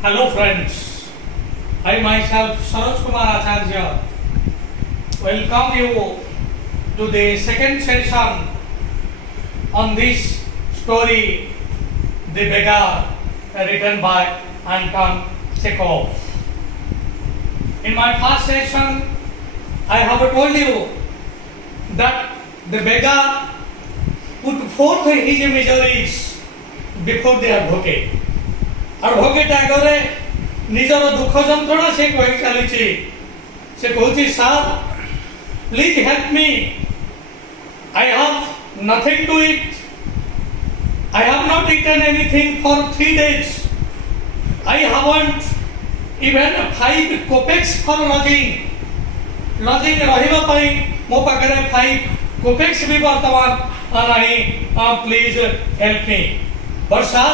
Hello friends, I myself Saroj Kumar Acharya welcome you to the second session on this story The Beggar written by Anton Chekhov. In my first session I have told you that the beggar put forth his miseries before the advocate. Advocate आगे निजर दुख जंत्रणा से कही चली से कहूँ sir please help me I have nothing to eat I have not eaten anything for 3 days I haven't even 5 kopecks for lodging रहिबा पई मो पाखरे 5 कोपेक्स भी वर्तमान नहीं please help me but sir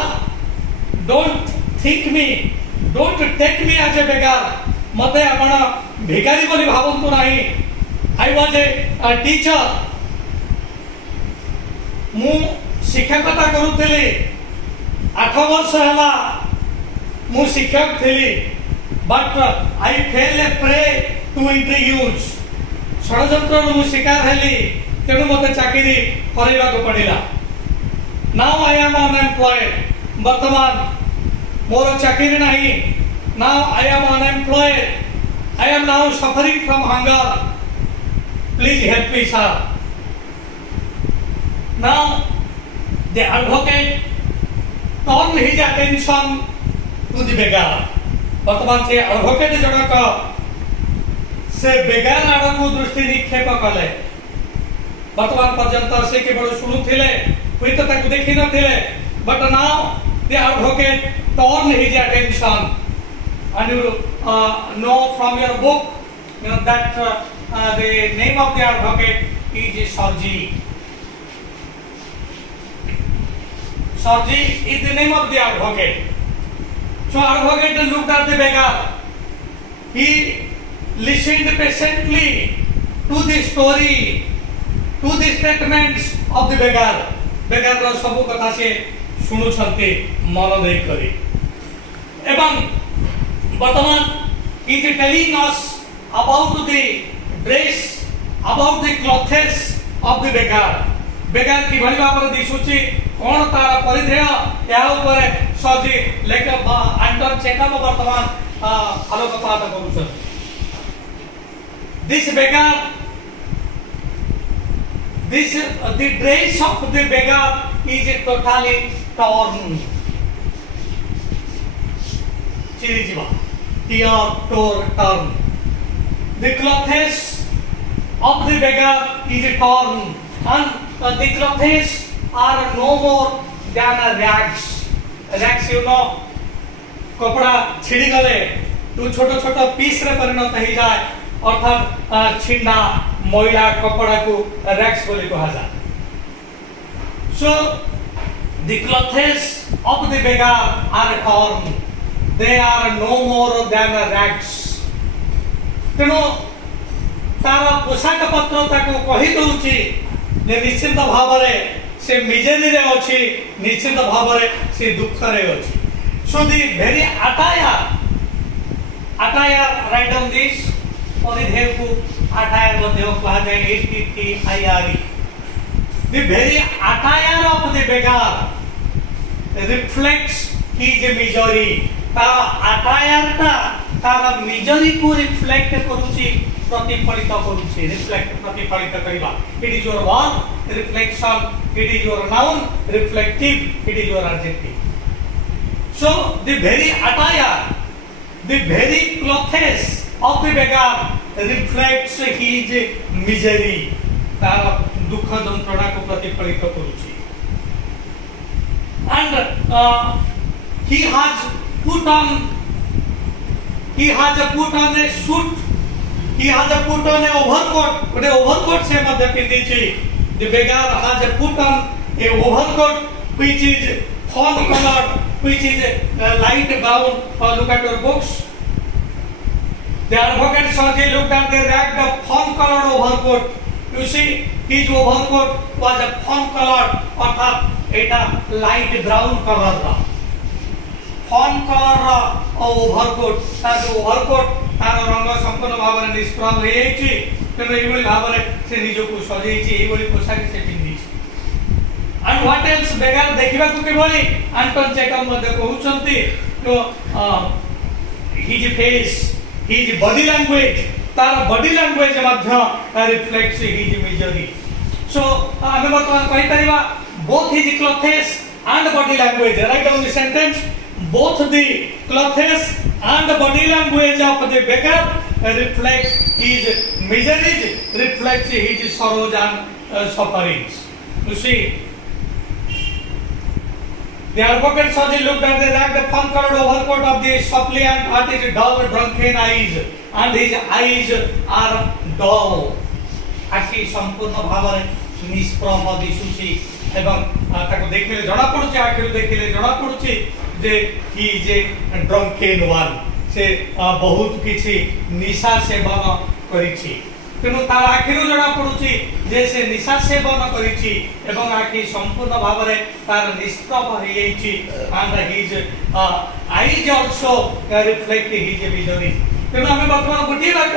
don't think me don't take me as a beggar मते आपण भिखारी बोली भावंतु नाही आई वाज ए टीचर मु शिक्षकता करूथिली 8 वर्ष हला मु शिक्षक थिली but I fell a prey to introduce षडयंत्र मु शिकार हेली तेणु मते चाकरी करैबा को पड़िला नाउ आई एम अनएम्प्लॉयड वर्तमान मोर चाकरी नहीं now I am unemployed I am now suffering from hunger please help me sir now the advocate turned his attention to the beggar वर्तमान से advocate जनक से बेगार आड़क दृष्टि निक्षेप कले वर्तमान पर्यंत से केवल शुणुथिले हुई तो ताकू देखि नथिले but now the advocate turned his attention and you know from your book that the name of the advocate is Sarji. Sarji is the name of the advocate. So advocate looked at the beggar. He listened patiently to the story, to the statements of the beggar. Beggar रो सबु कथा से सुनु छंते मन देई करी एवं वर्तमान is telling us about the dress about the clothes of the beggar beggar की भली भाव दिसुची कोन तार परिधेय या ऊपर सजी लेक अंडर चेकअप वर्तमान आलोकपात करूछ this beggar the dress of the beggar is totally torn chirijiva torn the clothes of the beggar is torn and the clothes are no more than a rags you know कपड़ा छिड़ी गले तो छोटो छोटो piece रे परिणत हो जाए अर्थात छिंडा मैला कपड़ा को रैक्स बोली कहा जाए so the clothes of the beggar are torn they are no more than a rags तेणु तार पोशाक पत्र ताको कहि दउची जे निश्चित भाव से मिजेरी रे अछि निश्चित भाव से दुख रे अछि so the very attire right on this परिधेय को attire मध्ये कहा जाए ATTIRE the very attire of the beggar reflects his misery तार attire ता तार misery को reflect करूची प्रतिफलित करूची reflect प्रतिफलित करिबा it is your verb reflection it is your noun reflective it is your adjective so the very attire the very clothes of the beggar reflects his misery तार दुख जंत्रणा को प्रतिफलित करूची and he has put on a suit he has put on a overcoat but overcoat से मध्य पिंदी the beggar has put on a overcoat which is fawn colored which is light brown look at your books the advocate Sarji looked at the ragged fawn colored overcoat you see his overcoat was a fawn colored अर्थात एटा light brown colour fawn colour overcoat तार overcoat तार रंग संपूर्ण भाव में निष्प्रभ हो जाइए तेणु ये भाव से निजक सजाई पोशाक से पिंधि एंड व्हाट एल्स बेगार देखा किभली आंटन चेकअप कहते तो his face his body language तार body language reflects his misery so आम बर्तमान कहि परिबा both his clothes and body language write down the sentence both the clothes and body language of the beggar reflects his miseries reflects his sorrows and sufferings you see the advocate Saji looked at the rag the fun colored overcoat of the suppliant at his dull drunken eyes and his eyes are dull आखि संपूर्ण भाव निष्प्रभ दिशुची एवं ताको देखले जणा पडुची आखिर देखले जणा पडुची जे ही जे ड्रंकेन वन से बहुत किछि निशा सेवन करिछि तेनु तार आखिर जणा पडुची जे से निशा सेवन करिछि एवं आखि संपूर्ण भाव रे तार निष्प्रभ होई जाइछि and his eyes also reflect his misery तेनु हम वर्तमान गोटी बात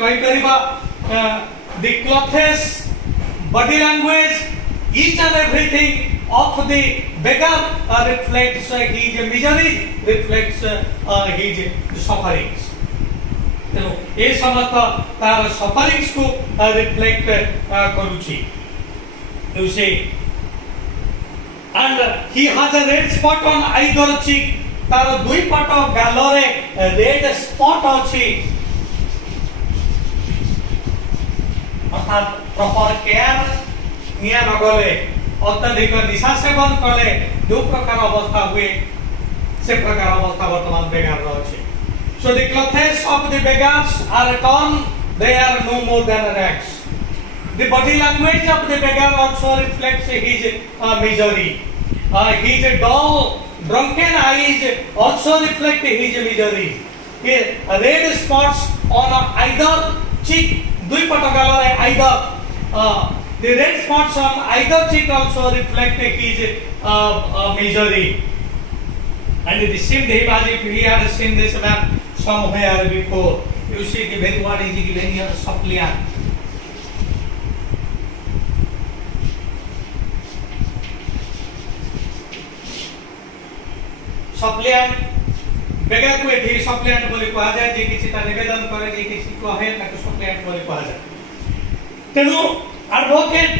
कहि परिबा the clothes body language each and everything of the beggar reflects his misery reflects his sufferings तेणु ये समस्त तार सफरिंग्स को रिफ्लेक्ट करूची you see and he has a red spot on either cheek तार दुई पट गालरे रेड स्पॉट अछि अर्थात प्रॉपर केयर निया नगले अत्यधिक निशा सेवन कले जो प्रकार अवस्था हुए से प्रकार अवस्था वर्तमान बेगार अछि so the clothes of the beggars are torn they are no more than rags the body language of the beggar also reflects his misery his dull drunken eyes also reflect his misery red spots on either cheek दुई पट गालरे either the red spots on either cheek also reflect his misery and it seemed him as if he had seen this man somewhere before you see the very word is given here suppliant suppliant बेगार को एठी सप्लायंट बोली कहा जाय जे किछि ता निवेदन करे जे किछि कहे ताके सप्लायंट बोली कहा जाय तेनु एडवोकेट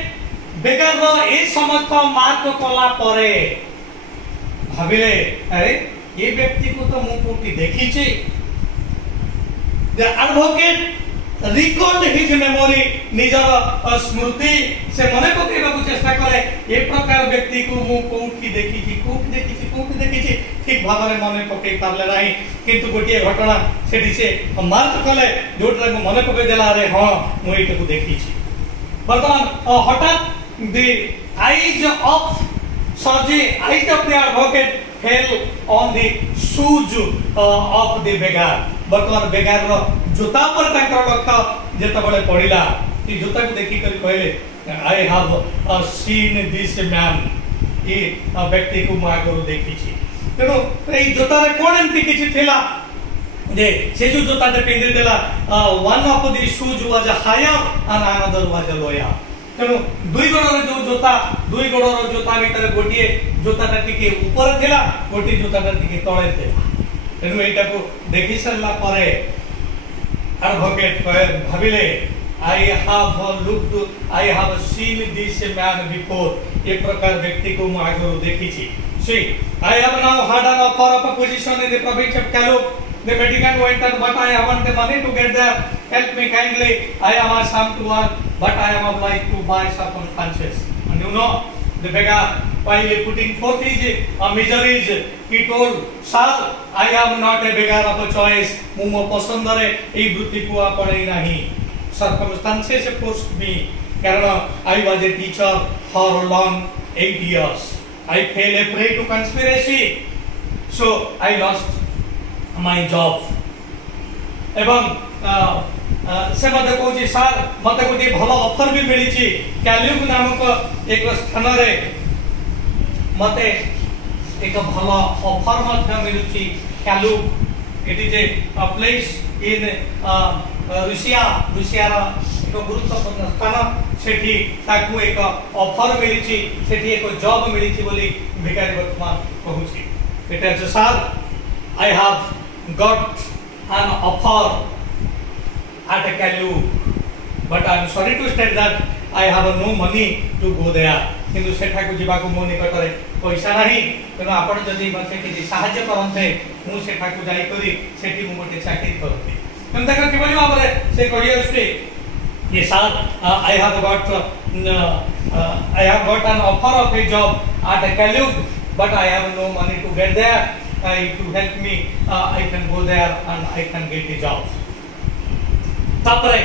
बेगार रो ए समस्त मार्क कला परे भाबिले अरे ये व्यक्ति को तो मु कोठी देखि छी the advocate recalled his memory निजर स्मृति से मने पकेबा को चेष्टा करे ए प्रकार व्यक्ति को मु कोठी देखि छी ठीक भाव में मने पके पारले नाही किंतु गोटिए घटना सेठी से मार्क कले जोटा को मने पके देला रे हां मु एटा को देखि छी वर्तमान हठात the eyes of Sarji eyes of the advocate fell on the shoes of the beggar वर्तमान बेगार रो जूता पर ताकर लक्ष्य जेता बळे पडिला ती जूता को देखि कर कहले I have seen this man ए व्यक्ति को मा करू देखि छी तेणु ए जूता रे कोन एंती किछि थिला जे से जो जूता ते पिंदि देला one of the shoes was higher and another was lower तेणु दुई गोड़र जो जूता दुई गोड़र जूता भीतर गोटिए जूताटा टिके ऊपर थिला गोटी जूताटा टिके तळे थिला तेणु एटा को देखि सरला परे एडवोकेट भाबिले I have seen this man before ये प्रकार व्यक्ति को मु आगरो देखि छी see I have now had an offer of a position in the province of Kaluga the medical went and but I haven't the money to get there help me kindly I have some to work but I am obliged to buy circumstances and you know the beggar while putting forth his miseries he told sir I am not a beggar of a choice मु मो पसंद रे ए वृत्ति को आपणे नाही circumstances forced me कारण I was a teacher for long 8 years I fell a prey to conspiracy so I lost my job एवं से मते कहूची सर मते गोटे भल ऑफर भी मिली छी कैल्यूक नामक एक स्थान रे मते एक भल ऑफर मध्य मिलुची Kaluga it is a place in Russia एक गुरुत्वपूर्ण स्थान सेठी ताकू एक ऑफर मिली सेठी एक जॉब मिली बोली भिखारी वर्तमान कहूची it is sir I have got an offer at a Kalub but I am sorry to state that I have no money to go there किंतु सेठा को जीवा को मो निकट रे पैसा नाही तेनो आपण जदी मते कि सहाय्य करनते मु सेठा को जाई करी सेठी मु गोटे चाकरी करते तेनो देखा कि बली बाबरे से कहि आछे ये sir I have got an offer of a job at a Kalub but I have no money to get there. If you help me, I can go there and I can get a job. तापरे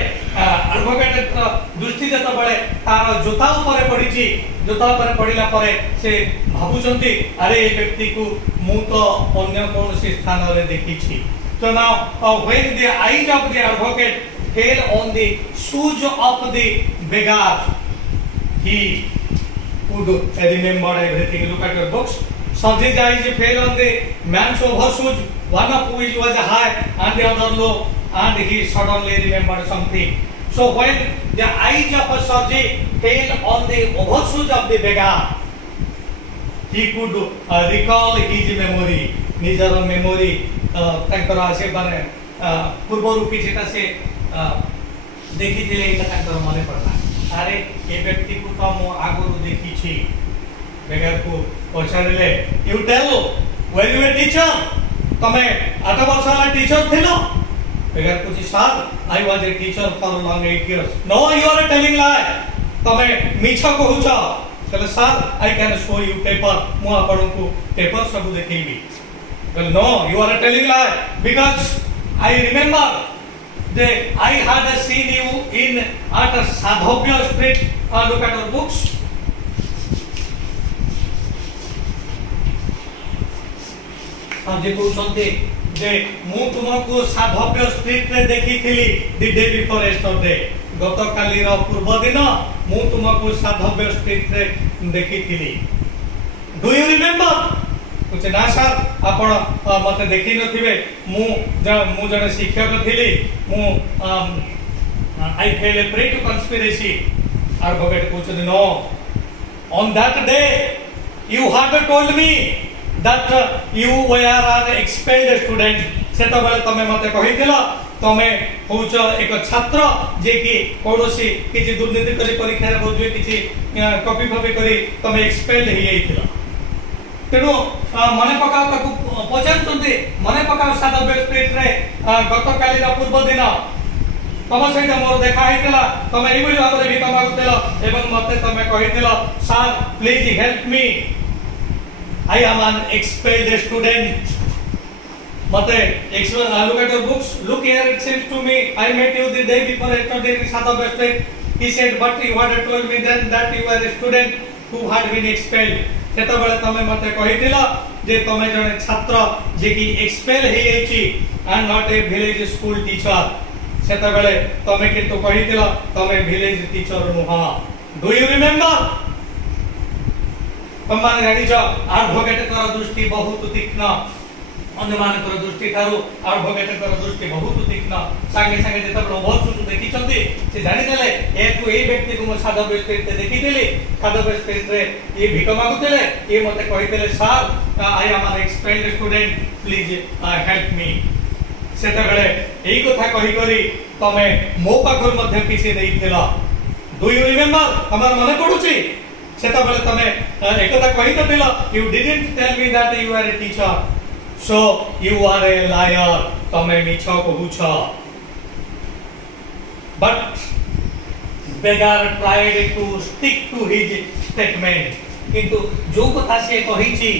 advocate दृष्टि जत बळे तार जोता ऊपर पडिची जोता ऊपर पडिला परे से भाबुचंती अरे ए व्यक्ति को मु तो अन्य कोन से स्थान रे देखिछि so now when the eyes of the advocate fell on the shoes of the beggar he could remember everything. Look at your books. Subject eyes fell on the man's overshoes, one of which was high and the other low, and he suddenly remembered something. So when the eyes of a subject fell on the overshoes of the beggar, he could recall his memory. निजर memory तंकर आसे बने पूर्व रूपी जेटा से देखी दिले इटा तंकर मने पड़ला अरे ये व्यक्ति को तो मो आगुरु देखी छी बेगर को पछाड़ले you tell were you a teacher तमे 8 वर्ष वाला टीचर थिलो बेगर कुछ sir I was a teacher for long 8 years no you are telling lie तमे मिछ कहूछ चले sir I can show you paper मु आपन को पेपर सब देखैबी well no you are telling lie because I remember that I had seen you in at a Sadhovya street. Look at our books. जे कहते जे मु तुमको साधव्य स्ट्रीट रे देखी थिली the day before yesterday गत काली रो पूर्व दिन मु तुमको साधव्य स्ट्रीट रे देखी थिली डू यू रिमेंबर कुछ ना सर आपण मते देखि नथिबे मु जने शिक्षक थिली मु I fell a prey to conspiracy advocate कुछ no on that day you have told me that you were an expelled student सेता बेले तमे मते कहिथिला तमे होउछ एक छात्र जे कि कोनोसी किछि दुर्नीति करी परीक्षा रे बोझुए किछि कॉपी फॉपी करी तमे एक्सपेल्ड हे जाइथिला तेनो मने पकाओ ताकू पचारचंती मने पकाओ साधव्य स्ट्रीट रे गत काली रा पूर्व दिन तम सहित मोर देखा हेतिला तमे एबो भाबरे भी तमा गुतेला एवं मते तमे कहिथिला sir please help me I am an expelled student. Mate, look at your books. Look here, it seems to me I met you the day before yesterday in Sadhavya Street. He said, but you had told me then that you were a student who had been expelled. सेता बेले तमे मते कहिथिला जे तमे जने छात्र जे कि expel हे जाईची and not a village school teacher सेता बेले तमे किंतु कहिथिला तमे विलेज टीचर नुहा डू यू रिमेंबर तमान गाडी जो एडवोकेट कर दृष्टि बहुत तीक्ष्ण अन्यमान कर दृष्टि थारु एडवोकेट कर दृष्टि बहुत तीक्ष्ण संगे संगे जेता बहुत सुन देखि चंती से जानि देले एक ए व्यक्ति को साधव्य स्थित देखि देले साधव्य स्थित रे ये भिक मागुतेले ये मते कहितेले sir I am an expelled student please help me सेता बेले एई कथा कहि करी तमे मो पाखर मध्ये किछि देइथिला डू यू रिमेंबर हमर मने पडुची सेता बेले तमे एकता कहि त दिला you didn't tell me that you are a teacher so you are a liar तमे मिछ कहूछ but beggar tried to stick to his statement किंतु जो कथा से कहिची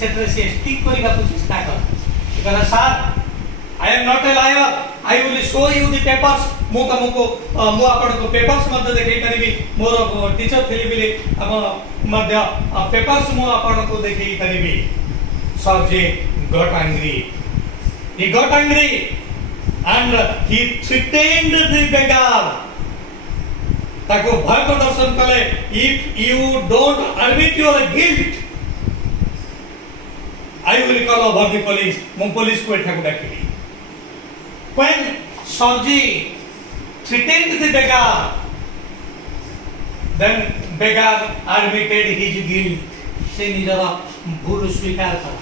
सेते से स्टिक करिबा को चेष्टा कर कहला sir I am not a liar. I will show you the papers. मु तुमको मु आपण को पेपर्स मध्ये देखै परिबी मोर टीचर थिली बिले हम मध्ये पेपर्स मु आपण को देखै परिबी subject got angry. He got angry and he threatened the beggar. ताको भय प्रदर्शन कले if you don't admit your guilt I will call over the police. ମୁଁ police को ଏଠାକୁ ଡାକିବି. When Sarji threatened the beggar, then beggar admitted his guilt. से निजर भूल स्वीकार कला.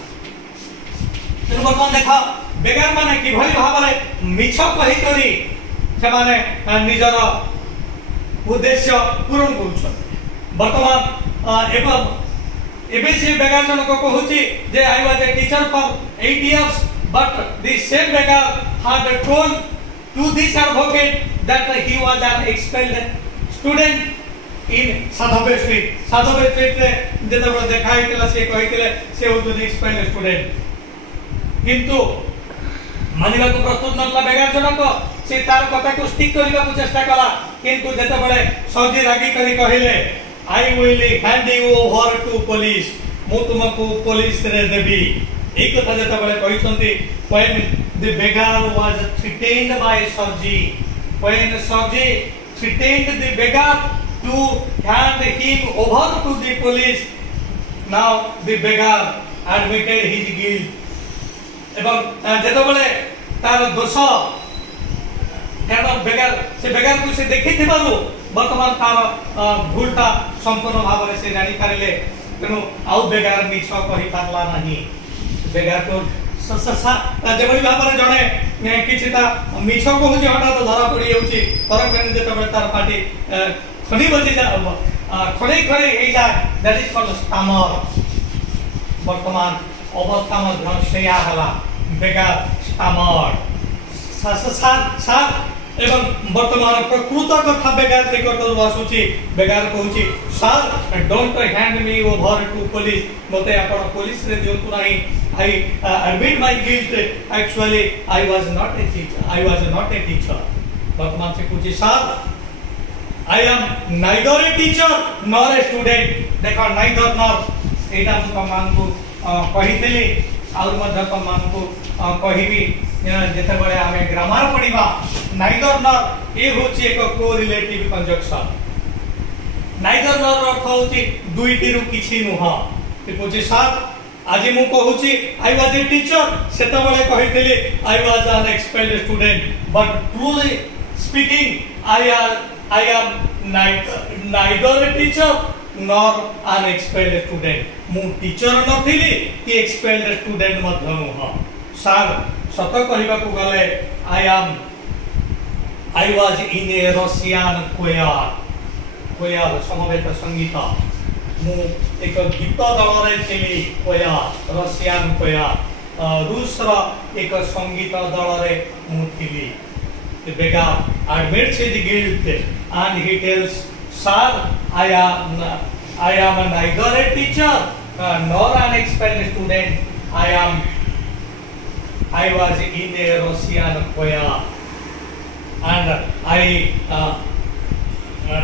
तेणु बर्तमान देख बेगार माने किभली भाव मिछ कही करी से माने निजर उद्देश्य पूरण कर. बर्तमान एवं एबे से बेगार जनक कहूची जे I was a teacher for 8 years but the same beggar had told to this advocate that he was an expelled student in Sadhave Street. Sadhave Street रे जेते बड़ देखाई केला से कहितले से होतो expelled student. किंतु मानिबा को प्रस्तुत नला बेगार जनक से तार कथा को स्टिक करबा को चेष्टा कला. किंतु जेते बड़े सौजी रागी करी कहिले I will hand you over to police. मु तुमको पुलिस रे देबी. एक कथा जेता बळे कहिसंती when the beggar was threatened by Sarji. When Sarji threatened the beggar to hand him over to the police, now the beggar admitted his guilt. एवं जेता बळे तार दोष बेगार से बेगार को से देखि थिबारु वर्तमान तार भूलटा संपूर्ण भाव से जानी पारिले. तेणु आउ बेगार मिछ कहि पारला नाही. बेगार को ससा जेबडी भाव जणे किछिता मिछ कहूची हटा तो धरा पड़ी होची फरक कने जेता बळे तार पाटी खनी बजी जा खणी खणी हे जा दैट इज कॉल्ड स्टामर. वर्तमान अवस्था में सेया हला बेगार स्टामर सा एवं वर्तमान प्रकृत कथा बेगार निकट आसूची. बेगार कहूची sir don't hand me over to police. मते आपण पुलिस रे दियंतु नाही. I admit my guilt. Actually I was not a teacher. वर्तमान से कहूची sir I am neither a teacher nor a student. देखो नाइदर नॉर एटा हम मान को कहितली और मध्य मान को कहिबी जेते बळे आमे ग्रामर पढिबा नाइदर नॉर ए होची एक कोरिलेटिव कंजक्शन. नाइदर नॉर अर्थ होची दुईटी रु किछि नुह. ते पूछे सर आज मु कहूची आई वाज ए टीचर सेता बळे कहितली I was an expelled student. But truly speaking I am neither a teacher nor an expelled student. मु टीचर नथिली कि एक्सपेल्ड स्टूडेंट मध्य नुह. सर सत कहबा को गले आई वाज इन ए रशियन कोयर समवेत संगीत. मु एक गीत दल रे थिली कोयर रशियन कोयर रूस रा एक संगीत दल रे मु थिली. The beggar admits his guilt and he tells sir I am neither a teacher nor an expelled student. I was in a Russian choir and I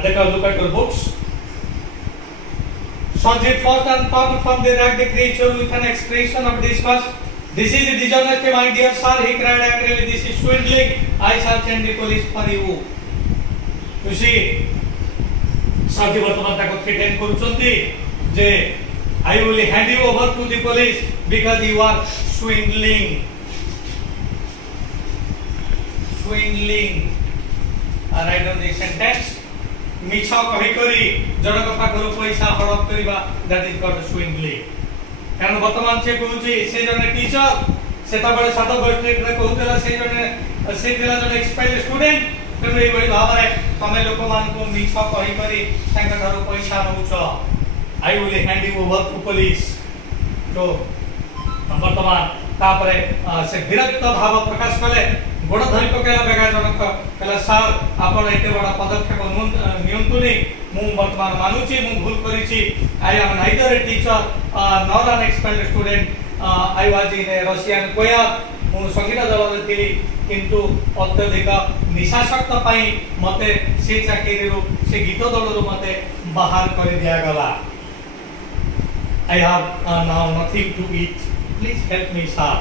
take a look at your books. Sarji fought and found from the ragged creature with an expression of disgust. This is dishonesty, my dear sir, he cried angrily. This is swindling. I shall send the police for you. You see, Sarji वर्तमान ताको threaten करूचंती जे I will hand you over to the police because you are swindling. And I don't the sentence. Micha कहि करी जनक पाखरु पैसा हड़प करिबा that is called swindling. कारण वर्तमान से कहूची से जने टीचर सेता बळे सातो स्ट्रीट रे कहूतला से दिला जने एक्सपेल्ड स्टूडेंट. तेणु एई बड़ी भाव रे तमे लोक मान को मिछ कहि करी तांका घरु पैसा नउछ. I will hand you over to police. तो वर्तमान तापरे से विरक्त भाव प्रकाश कले. गोड़ धरि पकेला बेगार जनक कहला सर आपण एते बडा पदक्षेप नियंतुनी. मु वर्तमान मानुची मु भूल करिची. I am neither a teacher nor an expelled student. I was in a Russian choir. मु संगीत दल रे थिली किंतु अत्यधिक निशासक्त पाई मते से चाकरी रो से गीत दल रो मते बाहर कर दिया गला. I have now nothing to eat. Please help me, sir.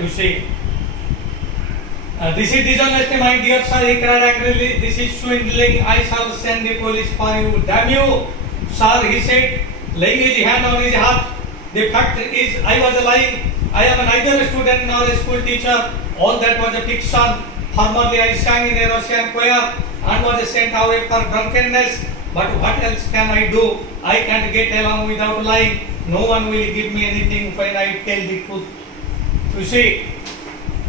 You see, this is dishonesty, my dear sir. He cried angrily. This is swindling. I shall send the police for you. Damn you, sir, he said, laying his hand on his heart. The fact is, I was lying. I am neither a student nor a school teacher. All that was a fiction. Formerly, I sang in a Russian choir and was sent away for drunkenness. But what else can I do? I can't get along without lying. No one will give me anything when I tell the truth. You see,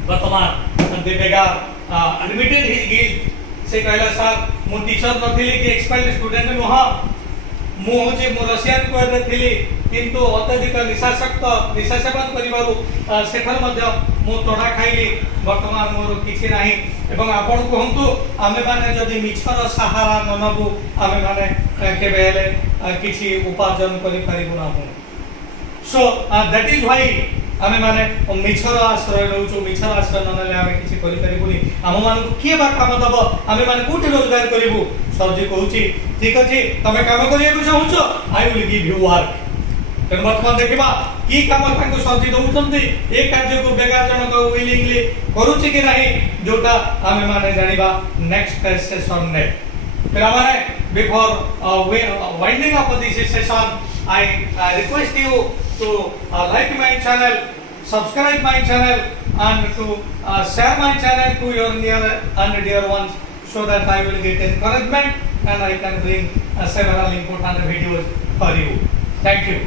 वर्तमान the beggar admitted his guilt. से कहला sir मु teacher नथिली कि expired student नुह मु होचे मु रशियन कोर थिली किंतु अत्यधिक निशा सेवन करिबारु सेठर मध्ये मु तोडा खाइली वर्तमान मोर किछि नाही एवं आपण कहंतु आमे माने जदि मिछर सहारा न नबु आमे माने केबे हेले किछि उपार्जन करि परिबु ना हो सो दैट इज व्हाई आमे माने मिछर आश्रय नउचो मिछर आश्रय न नले आमे किछि करि परिबुनी आम मान किए बा काम दबो आमे माने कोठी रोजगार करिबु सरजी कहूची ठीक अछि तमे काम करिया चाहूचो I will give you work तेन वर्तमान देखिबा की काम तांको सरजी दउचंती ए कार्य को बेगार जनक विलिंगली करूची कि नाही जोटा आमे माने जानिबा नेक्स्ट सेशन ने फिर हमारे before winding up this session I request you to like my channel, subscribe my channel, and to share my channel to your near and dear ones, so that I will get encouragement and I can bring several important videos for you. Thank you.